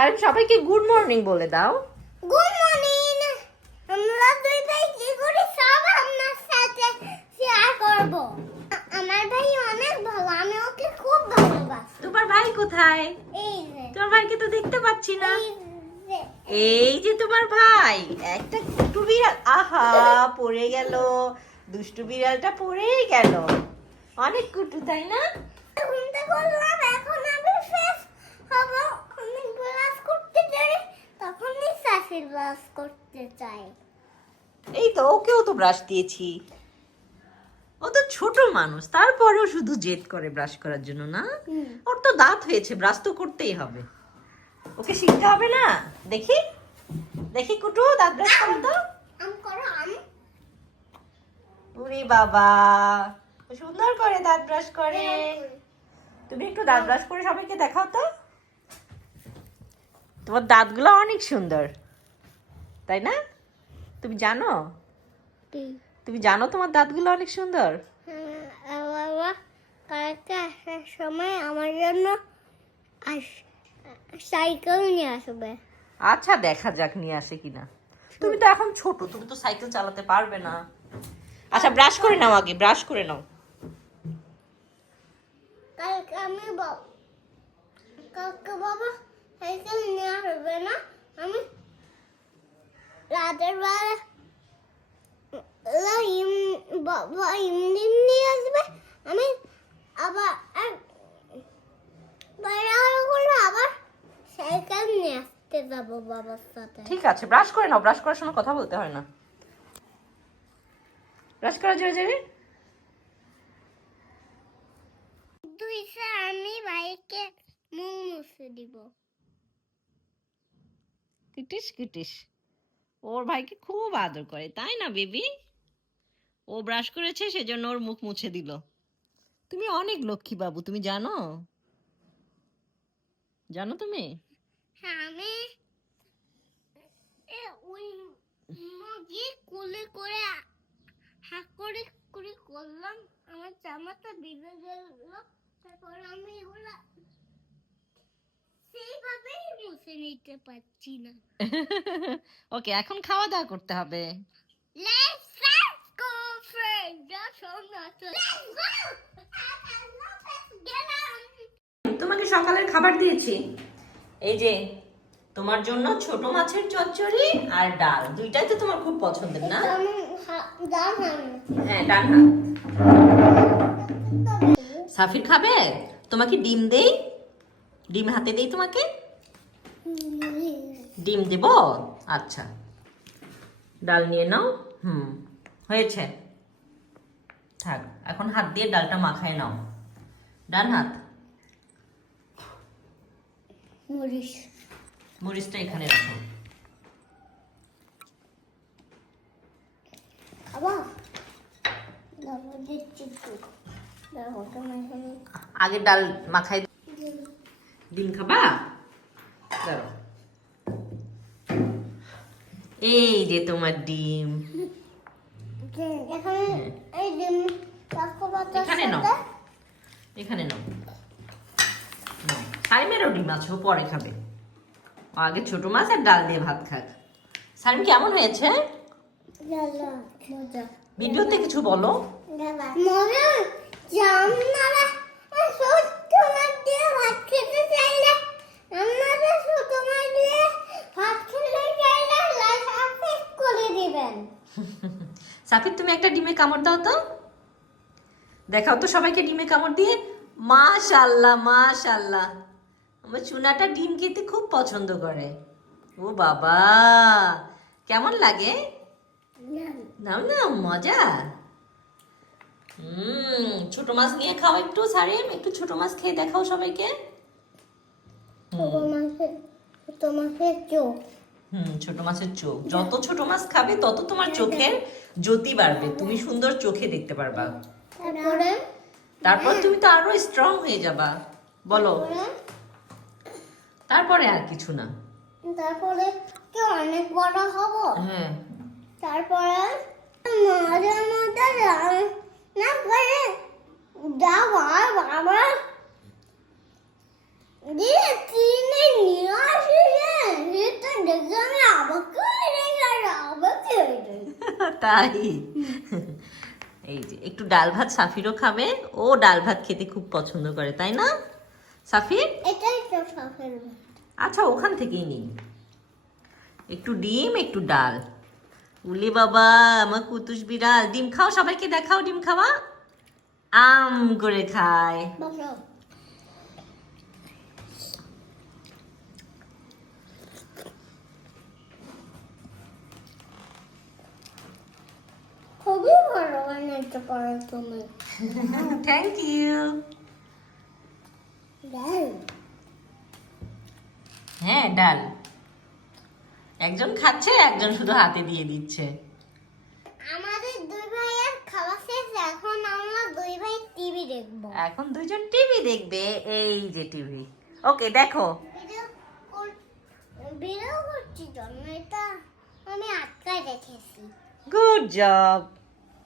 সারিম সবাইকে good morning বলে দাও। Good morning. আমরা দুই ভাই কি করে সব আপনার সাথে শেয়ার করব। আমার ভাই অনেক ভালো, আমি ওকে খুব ভালোবাসি। তোমার ভাই কোথায়? এই যে তোমার ভাইকে তো দেখতে পাচ্ছি না। এই যে এই যে তোমার ভাই, একটা কুটু বিড়াল, আহা পড়ে গেল, দুষ্টু বিড়ালটা পড়েই গেল। অনেক কুটু তাই না? ঘুমতে বললাম, এখন আমি ফ্রেশ হব, আমি ব্রাশ করতে যাই, তখনই সাফির ব্রাশ করতে চাই। এই তো ওকেও তো ব্রাশ দিয়েছি। ও তো ছোট মানুষ, তারপরেও শুধু জেদ করে ব্রাশ করার জন্য না। ওর তো দাঁত হয়েছে, ব্রাশ তো করতেই হবে। ওকে শিখতে হবে না? দেখি দেখি কুটু দাঁত ব্রাশ করো তো। আম করো আম। উরে বাবা, ও সুন্দর করে দাঁত ব্রাশ করে। তুমি একটু দাঁত ব্রাশ করে সবাইকে দেখাও তো। তোমার দাঁতগুলো অনেক সুন্দর, তাই না? তুমি জানো? তুমি জানো তোমার দাঁতগুলো অনেক সুন্দর? বাবা কালকে আসার সময় আমার জন্য সাইকেল নিয়ে আসবে। আচ্ছা দেখা যাক নিয়ে আসে কিনা। তুমি তো এখন ছোট, তুমি তো সাইকেল চালাতে পারবে না। আচ্ছা ব্রাশ করে নাও, আগে ব্রাশ করে নাও। কালকে বাবা সাইকেল নিয়ে আসবে না, আমি রাতের বেলা বাবা ইমদিন নিয়ে আসবে, আমি আবার আবার সাইকেল নিয়ে আসতে যাবো বাবার সাথে। ঠিক আছে ব্রাশ করে নাও, ব্রাশ করার সময় কথা বলতে হয় না। ব্রাশ করা জোরে জোরে। আমি ভাইকে মুখ মুছে দিব। কিটিস কিটিস, ওর ভাইকে খুব আদর করে তাই না বেবি? ও ব্রাশ করেছে সেজন্য ওর মুখ মুছে দিল। তুমি অনেক লক্ষ্মী বাবু, তুমি জানো? জানো তুমি? হ্যাঁ, আমি ওই মুরগি কোলে করে হাঁ করে করে করলাম, আমার জামাটা ভিজে গেল, তারপর আমি এগুলা সেইভাবেই মুছে নিতে পারছি না। ওকে এখন খাওয়া দাওয়া করতে হবে। Let's go friend. That's all not. Let's go. Get out. তোমাকে সকালের খাবার দিয়েছি, এই যে তোমার জন্য ছোট মাছের চচ্চড়ি আর ডাল, দুইটাই তো তোমার খুব পছন্দের না? হ্যাঁ ডান হাত। সাফির খাবে? তোমাকে ডিম দেই? ডিম হাতে দেই তোমাকে? ডিম দেব? আচ্ছা ডাল নিয়ে নাও। হয়েছে, থাক এখন হাত দিয়ে ডালটা মাখায় নাও। ডান হাত। মরিচটা এখানে রাখো। আগে ডাল মাখাই। ডিম খাবা? দাঁড়াও, এই যে তোমার ডিম। এখানে নাও, এখানে নাও। সাইমেরও ডিম আছে, ও পরে খাবে। ও আগে ছোট মাছ আর ডাল দিয়ে ভাত খাক। সাইম কেমন হয়েছে? ভিডিওতে কিছু বলো। সাফির তুমি একটা ডিমে কামড় দাও তো, দেখাও তো সবাইকে ডিমে কামড় দিয়ে। মাশাআল্লাহ মাশাআল্লাহ, আমার চুনাটা ডিম খেতে খুব পছন্দ করে। ও বাবা কেমন লাগে? নাও না মজা। ছোট মাছ নিয়ে খাও একটু। সারিম একটু ছোট মাছ খেয়ে দেখাও সবাইকে। ছোট মাছের চোখ, যত ছোট মাছ খাবে তত তোমার চোখের জ্যোতি বাড়বে, তুমি সুন্দর চোখে দেখতে পারবা। তারপর তুমি তো আরো স্ট্রং হয়ে যাবা। বলো তারপরে আর কিছু না, তারপরে কি অনেক বড় হব। হ্যাঁ তারপরে মজার মজা রান্না করে বাবা দিয়ে কিনে নিয়ে আসি দেখি আমি আমাকে আমাকে তাই এই যে একটু ডাল ভাত সাফিরও খাবে, ও ডাল ভাত খেতে খুব পছন্দ করে তাই না সাফির? এটাই তো সফল। আচ্ছা ওখান থেকেই নিই, একটু ডিম একটু ডাল। উলি বাবা আমার কুতুস বিড়াল, ডিম খাও, সবাইকে দেখাও ডিম খাওয়া, আম করে খায়। বসো। খুবই ভালো বানাইতে পারো তুমি। Thank you. ডাল হ্যাঁ ডাল, একজন খাচ্ছে একজন শুধু হাতে দিয়ে দিচ্ছে। আমাদের দুই ভাইয়ের খাওয়া শেষ, এখন আমরা দুই ভাই টিভি দেখবো। এখন দুইজন টিভি দেখবে, এই যে টিভি। ওকে দেখো। ভিডিও করছি জন্য এটা আমি আটকায় রেখেছি। Good job.